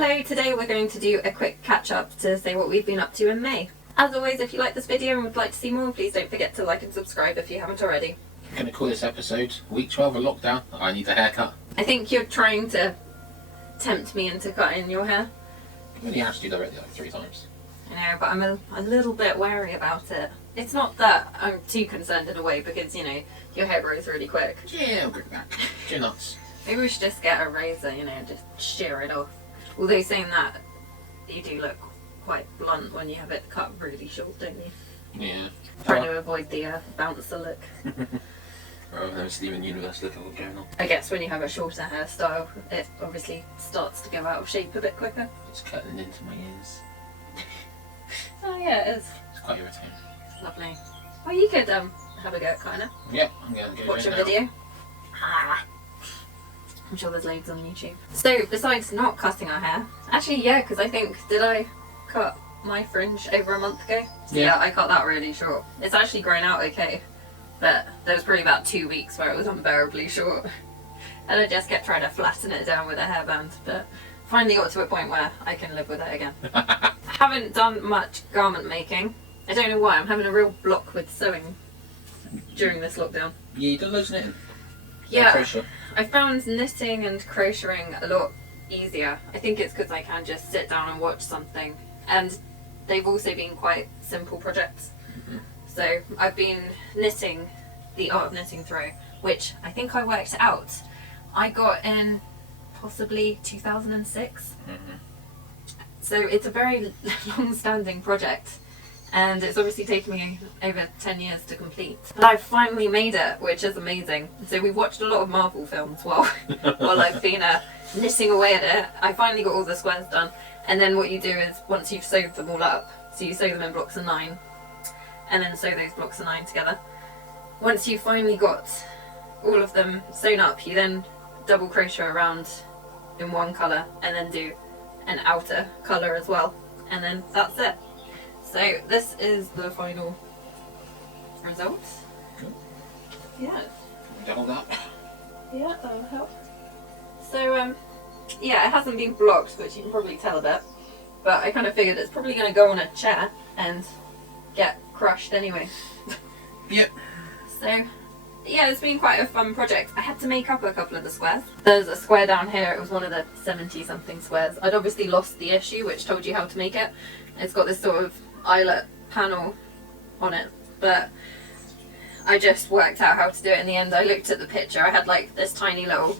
Hello, today we're going to do a quick catch up to say what we've been up to in May. As always, if you like this video and would like to see more, please don't forget to like and subscribe if you haven't already. I'm going to call this episode Week 12 of Lockdown. I need a haircut. I think you're trying to tempt me into cutting your hair. I've only asked you directly like 3 times. I know, but I'm a little bit wary about it. It's not that I'm too concerned in a way because, you know, your hair grows really quick. Yeah, I'll get back. 2 nuts. Maybe we should just get a razor, you know, just shear it off. Although saying that, you do look quite blunt when you have it cut really short, don't you? Yeah. Trying to avoid the bouncer look. Rather than Steven Universe look at what's going on. I guess when you have a shorter hairstyle, it obviously starts to go out of shape a bit quicker. It's cutting into my ears. Oh yeah, it is. It's quite irritating. Lovely. Well, you could have a go at cutting it. Yep, I'm going to go Watch a now. video. I'm sure there's loads on YouTube. So, besides not cutting our hair, actually, yeah, because I think, did I cut my fringe over a month ago? Yeah. I cut that really short. It's actually grown out okay, but there was probably about 2 weeks where it was unbearably short. And I just kept trying to flatten it down with a hairband, but finally got to a point where I can live with it again. I haven't done much garment making. I don't know why, I'm having a real block with sewing during this lockdown. Yeah, you done loads of knitting. Yeah. Crochet. I found knitting and crocheting a lot easier. I think it's because I can just sit down and watch something, and they've also been quite simple projects. Mm-hmm. So I've been knitting the Art of Knitting Throw, which I think I worked out. I got in possibly 2006. Mm-hmm. So it's a very long-standing project. And it's obviously taken me over 10 years to complete. But I've finally made it, which is amazing. So we've watched a lot of Marvel films while I've been knitting away at it. I finally got all the squares done. And then what you do is, once you've sewed them all up, so you sew them in blocks of 9, and then sew those blocks of 9 together. Once you've finally got all of them sewn up, you then double crochet around in one colour, and then do an outer colour as well. And then that's it. So this is the final result. Good. Yeah. Double that. Yeah, that'll help. So yeah, it hasn't been blocked, which you can probably tell a bit. But I kind of figured it's probably going to go on a chair and get crushed anyway. Yep. So yeah, it's been quite a fun project. I had to make up a couple of the squares. There's a square down here, it was one of the 70-something squares. I'd obviously lost the issue, which told you how to make it. It's got this sort of eyelet panel on it, but I just worked out how to do it in the end. I looked at the picture, I had like this tiny little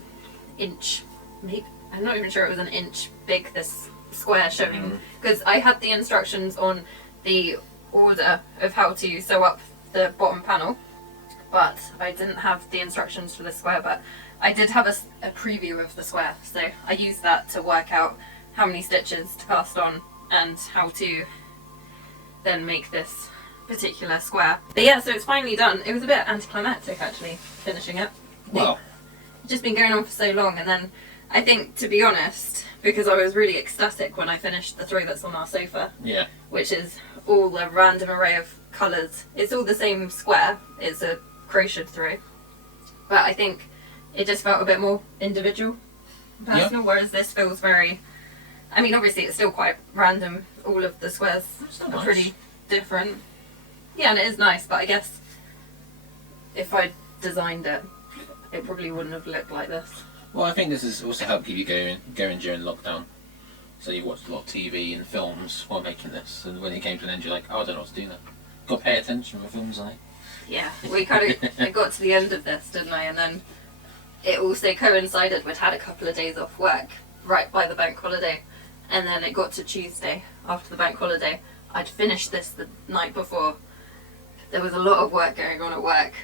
inch, maybe, I'm not even sure it was an inch big, this square showing, because I had the instructions on the order of how to sew up the bottom panel, but I didn't have the instructions for the square, but I did have a preview of the square, so I used that to work out how many stitches to cast on and how to then make this particular square. But yeah, so it's finally done. It was a bit anticlimactic actually, finishing it. Well. It's just been going on for so long, and then I think, to be honest, because I was really ecstatic when I finished the throw that's on our sofa, Yeah. which is all a random array of colours. It's all the same square, it's a crocheted throw, but I think it just felt a bit more individual, personal, whereas this feels very, I mean obviously it's still quite random, all of the squares are nice. pretty different. Yeah, and it is nice, but I guess if I designed it, it probably wouldn't have looked like this. Well, I think this has also helped keep you going during lockdown. So you watched a lot of TV and films while making this, and when it came to an end you're like, oh, I don't know what to do now. Got to pay attention with films, I. Yeah, we kind of I got to the end of this, didn't I? And then it also coincided we'd had a couple of days off work right by the bank holiday, and then it got to Tuesday after the bank holiday. I'd finished this the night before. There was a lot of work going on at work,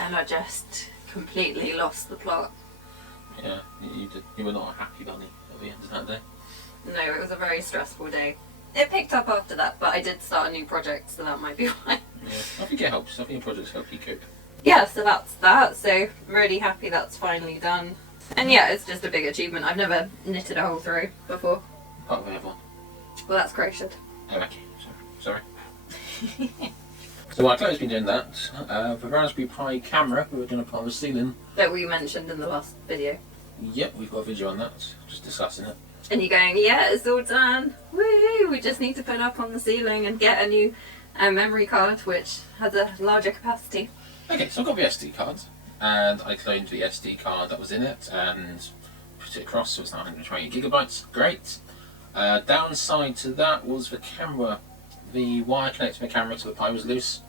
and I just completely lost the plot. Yeah, you were not a happy bunny at the end of that day. No, it was a very stressful day. It picked up after that, but I did start a new project, so that might be why. Yeah, I think it helps. I think your projects help you cope. Yeah, so that's that. So I'm really happy that's finally done. And yeah, it's just a big achievement. I've never knitted a whole throw before. Part of everyone. Well, that's crocheted. Oh, okay. Sorry. So while Chloe's been doing that, the Raspberry Pi camera we were going to put on the ceiling. That we mentioned in the last video. Yep, we've got a video on that, just discussing it. And you're going, yeah, it's all done. Woohoo! We just need to put it up on the ceiling and get a new memory card, which has a larger capacity. Okay, so I've got the SD card, and I cloned the SD card that was in it and put it across, so it's now 120 gigabytes. Great. Downside to that was the camera. The wire connecting the camera to the Pi was loose,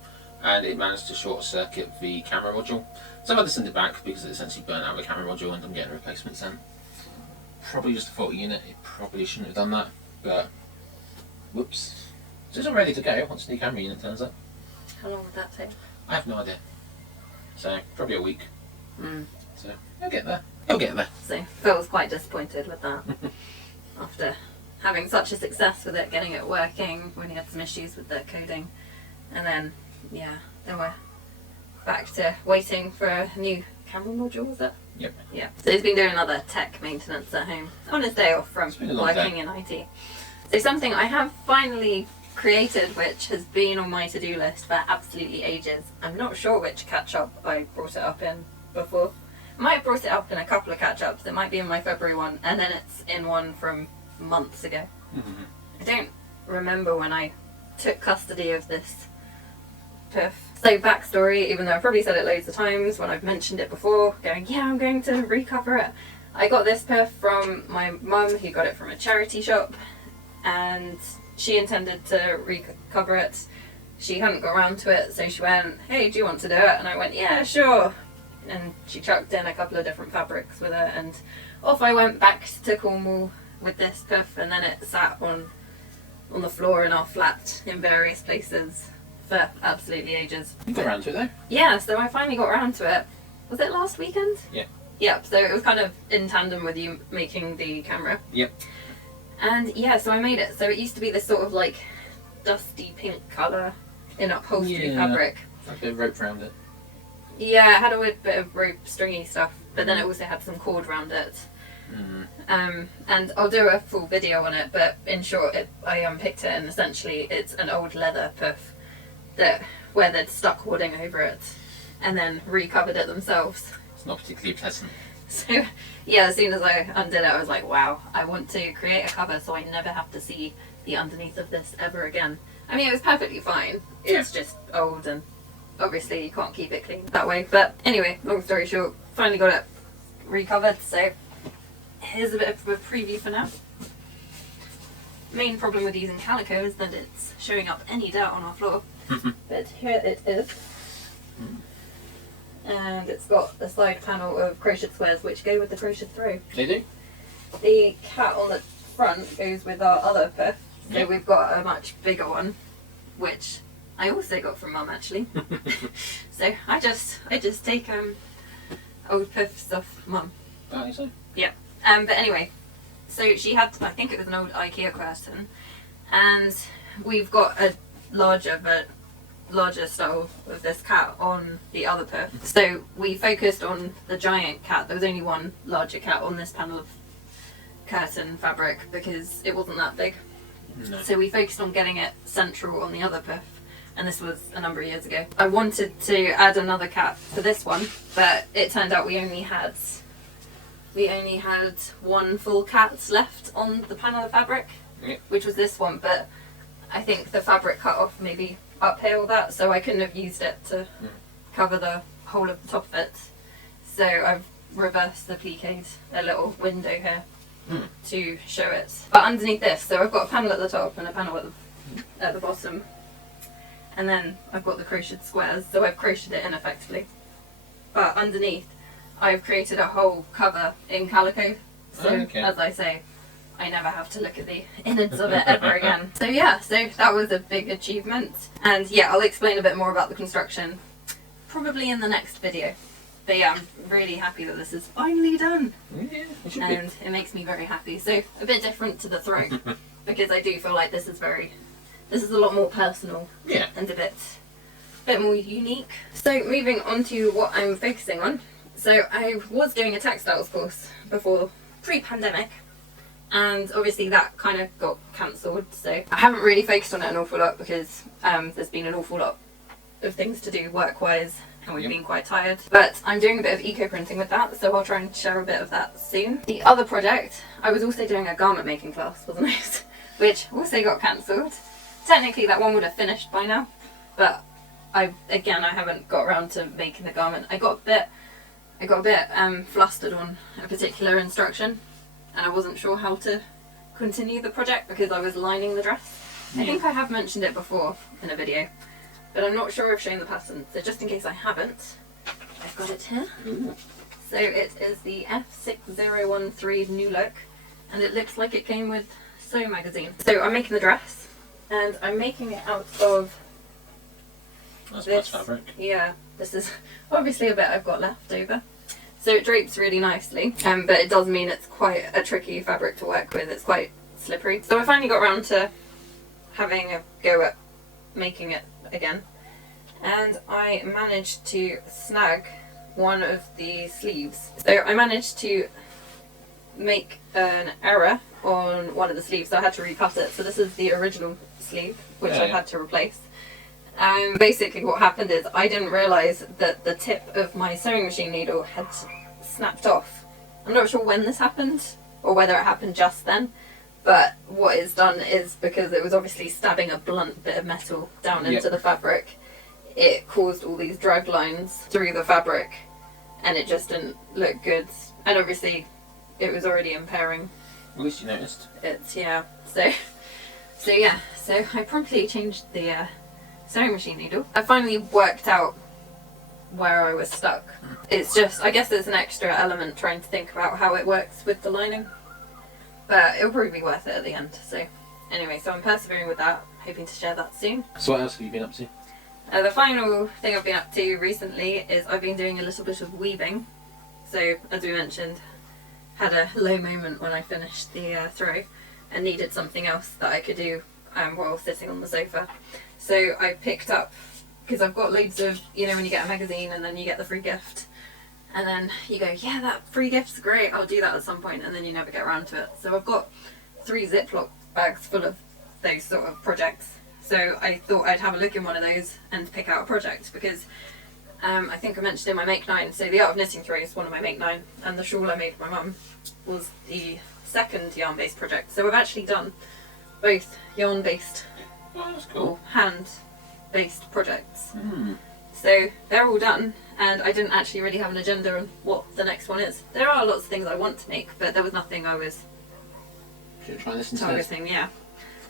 and it managed to short circuit the camera module. So I've had to send it back because it essentially burnt out the camera module, and I'm getting replacements in. Probably just a faulty unit. It probably shouldn't have done that, but whoops. So it's all ready to go once the new camera unit turns up. How long would that take? I have no idea. So probably a week. Mm. So I'll get there. I'll get there. So Phil was quite disappointed with that after having such a success with it, getting it working when he had some issues with the coding, and then we're back to waiting for a new camera module. Was it? Yep. Yeah. So he's been doing another tech maintenance at home on his day off from working in IT. So something I have finally created, which has been on my to-do list for absolutely ages. I'm not sure which catch-up I brought it up in before. I might have brought it up in a couple of catch-ups. It might be in my February one, and then it's in one from months ago. Mm-hmm. I don't remember when I took custody of this pouffe. So backstory, even though I've probably said it loads of times when I've mentioned it before, going, yeah, I'm going to recover it. I got this pouffe from my mum, who got it from a charity shop, and she intended to recover it. She hadn't got around to it, so she went, hey, do you want to do it? And I went, yeah, sure. And she chucked in a couple of different fabrics with it, and off I went back to Cornwall with this pouffe, and then it sat on the floor in our flat in various places for absolutely ages. You got around to it though? Yeah, so I finally got around to it. Was it last weekend? Yeah. Yep, so it was kind of in tandem with you making the camera. Yep. And yeah, so I made it. So it used to be this sort of like dusty pink colour in upholstery fabric. Like a bit of rope around it. Yeah, it had a weird bit of rope stringy stuff, but then it also had some cord around it. And I'll do a full video on it, but in short, I unpicked it, and essentially it's an old leather pouffe where they'd stuck hoarding over it and then recovered it themselves. It's not particularly pleasant. So yeah, as soon as I undid it, I was like, wow, I want to create a cover so I never have to see the underneath of this ever again. I mean, it was perfectly fine. It's just old, and obviously you can't keep it clean that way. But anyway, long story short, finally got it recovered, so here's a bit of a preview for now. Main problem with using calico is that it's showing up any dirt on our floor. But here it is. And it's got a side panel of crochet squares which go with the crochet throw. They do? The cat on the front goes with our other pouffe. So we've got a much bigger one, which I also got from Mum actually. So I just take old pouffes off Mum. Oh, so? Yeah. But anyway, so she had, I think it was an old IKEA curtain, and we've got a larger style of this cat on the other pouffe. So we focused on the giant cat. There was only one larger cat on this panel of curtain fabric because it wasn't that big. No. So we focused on getting it central on the other pouffe, and this was a number of years ago. I wanted to add another cat for this one, but it turned out we only had one full cat left on the panel of fabric, which was this one, but I think the fabric cut off maybe uphill that, so I couldn't have used it to cover the whole of the top of it. So I've reversed the pliqued a little window here to show it. But underneath this, so I've got a panel at the top and a panel at the bottom, and then I've got the crocheted squares, so I've crocheted it in effectively. But underneath, I've created a whole cover in calico, so as I say, I never have to look at the innards of it ever again. So yeah, so that was a big achievement, and yeah, I'll explain a bit more about the construction probably in the next video. But yeah, I'm really happy that this is finally done. Yeah, it should And it makes me very happy. So a bit different to the throw, because I do feel like this is a lot more personal and a bit more unique. So moving on to what I'm focusing on. So I was doing a textiles course before, pre-pandemic, and obviously that kind of got cancelled. So I haven't really focused on it an awful lot because there's been an awful lot of things to do work-wise and we've been quite tired. But I'm doing a bit of eco printing with that, so I'll try and share a bit of that soon. The other project, I was also doing a garment making class, wasn't I? Which also got cancelled. Technically that one would have finished by now, but I haven't got around to making the garment. I got a bit flustered on a particular instruction, and I wasn't sure how to continue the project because I was lining the dress. I think I have mentioned it before in a video, but I'm not sure I've shown the pattern, so just in case I haven't, I've got it here. Ooh. So it is the F6013 New Look, and it looks like it came with Sew magazine. So I'm making the dress, and I'm making it out of That's this nice fabric. Yeah, this is obviously a bit I've got left over. So it drapes really nicely, but it does mean it's quite a tricky fabric to work with. It's quite slippery. So I finally got around to having a go at making it again, and I managed to snag one of the sleeves. So I managed to make an error on one of the sleeves, so I had to recut it. So this is the original sleeve, which I had to replace. Basically what happened is I didn't realise that the tip of my sewing machine needle had snapped off. I'm not sure when this happened, or whether it happened just then, but what it's done is, because it was obviously stabbing a blunt bit of metal down into the fabric, it caused all these drag lines through the fabric, and it just didn't look good. And obviously it was already impairing. At least you noticed. So I promptly changed the sewing machine needle. I finally worked out where I was stuck. It's just, I guess there's an extra element trying to think about how it works with the lining, but it'll probably be worth it at the end. So anyway, so I'm persevering with that, hoping to share that soon. So what else have you been up to? The final thing I've been up to recently is I've been doing a little bit of weaving. So as we mentioned, had a low moment when I finished the throw and needed something else that I could do while sitting on the sofa. So I picked up, because I've got loads of, you know, when you get a magazine and then you get the free gift, and then you go, yeah, that free gift's great, I'll do that at some point, and then you never get around to it. So I've got 3 Ziploc bags full of those sort of projects. So I thought I'd have a look in one of those and pick out a project, because I think I mentioned in my Make 9, so the Art of Knitting Throw is one of my Make 9, and the shawl I made for my mum was the second yarn-based project. So I've actually done both yarn-based Oh, that's cool. hand-based projects. So they're all done, and I didn't actually really have an agenda on what the next one is. There are lots of things I want to make, but there was nothing I was Should I try this instead? targeting. Yeah.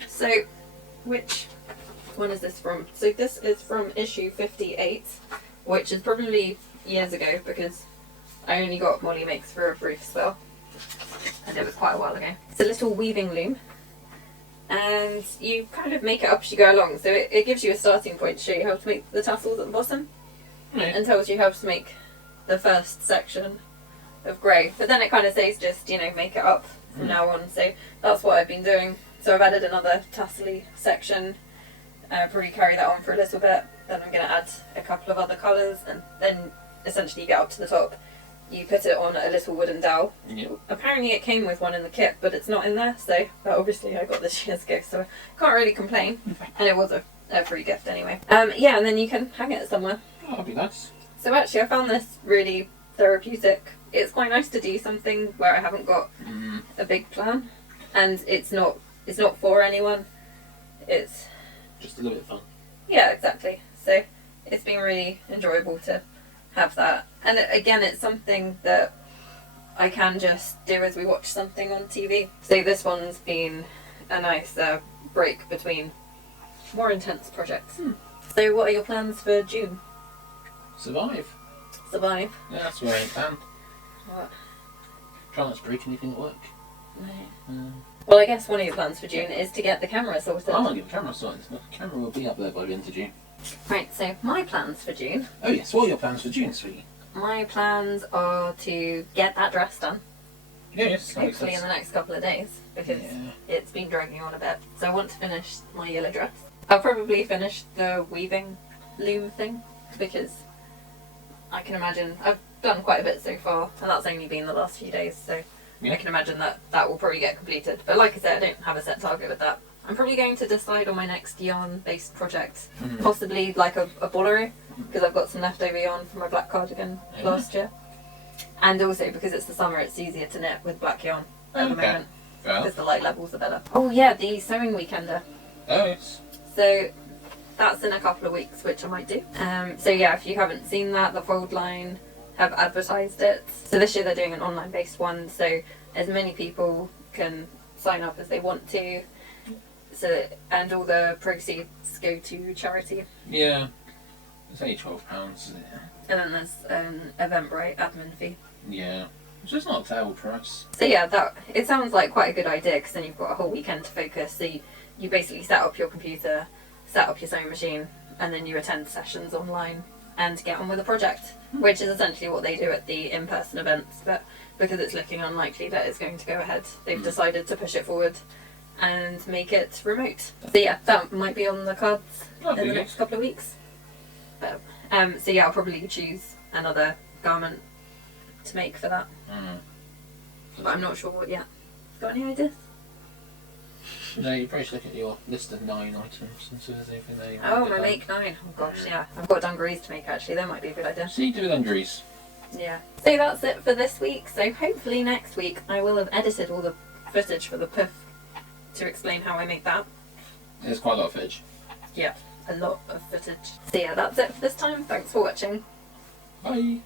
So which one is this from? So this is from issue 58, which is probably years ago, because I only got Molly Makes for a brief spell, and it was quite a while ago. It's a little weaving loom, and you kind of make it up as you go along. So it gives you a starting point to show you how to make the tassels at the bottom, and tells you how to make the first section of grey. But then it kind of says just, you know, make it up from now on. So that's what I've been doing. So I've added another tassel-y section, probably carry that on for a little bit. Then I'm going to add a couple of other colours, and then essentially you get up to the top. You put it on a little wooden dowel. Yep. Apparently it came with one in the kit, but it's not in there, so but obviously I got this years ago, so I can't really complain. And it was a free gift anyway. Yeah, and then you can hang it somewhere. Oh, that'd be nice. So actually I found this really therapeutic. It's quite nice to do something where I haven't got a big plan, and it's not for anyone. It's just a little bit of fun. Yeah, exactly. So it's been really enjoyable to have that. And again, it's something that I can just do as we watch something on TV. So this one's been a nice break between more intense projects. So what are your plans for June? Survive. Survive? Yeah, that's where I plan. What? Try not to break anything at work. No. Well, I guess one of your plans for June is to get the camera sorted. I want to get the camera sorted. The camera will be up there by the end of June. Right, so my plans for June. Oh yes, what are your plans for June, sweetie? My plans are to get that dress done. Yes, Hopefully in the next couple of days, because it's been dragging on a bit. So I want to finish my yellow dress. I'll probably finish the weaving loom thing, because I can imagine I've done quite a bit so far, and that's only been the last few days, so I can imagine that will probably get completed. But like I said, I don't have a set target with that. I'm probably going to decide on my next yarn-based project, possibly like a bolero. because I've got some leftover yarn from my black cardigan last year. And also because it's the summer, it's easier to knit with black yarn at the moment. Because the light levels are better. Oh yeah, the sewing weekender. Oh yes. So that's in a couple of weeks, which I might do. So yeah, if you haven't seen that, the Fold line have advertised it. So this year they're doing an online based one, so as many people can sign up as they want to. So, and all the proceeds go to charity. Yeah. It's only £12, isn't it? And then there's an Eventbrite admin fee. Yeah. It's just not a terrible price. So yeah, that it sounds like quite a good idea, because then you've got a whole weekend to focus. So you basically set up your computer, set up your sewing machine, and then you attend sessions online and get on with the project, which is essentially what they do at the in-person events. But because it's looking unlikely that it's going to go ahead, they've decided to push it forward and make it remote. So yeah, that might be on the cards in the next couple of weeks. But, so yeah, I'll probably choose another garment to make for that. But I'm not sure what yet. Got any ideas? No, you probably should look at your list of 9 items and see if there's anything there you Oh, want to my get make 9. Oh gosh, yeah. I've got dungarees to make actually, that might be a good idea. So you do with dungarees. Yeah. So that's it for this week. So hopefully next week I will have edited all the footage for the pouffe to explain how I make that. There's quite a lot of footage. Yeah, a lot of footage. So yeah, that's it for this time. Thanks for watching. Bye.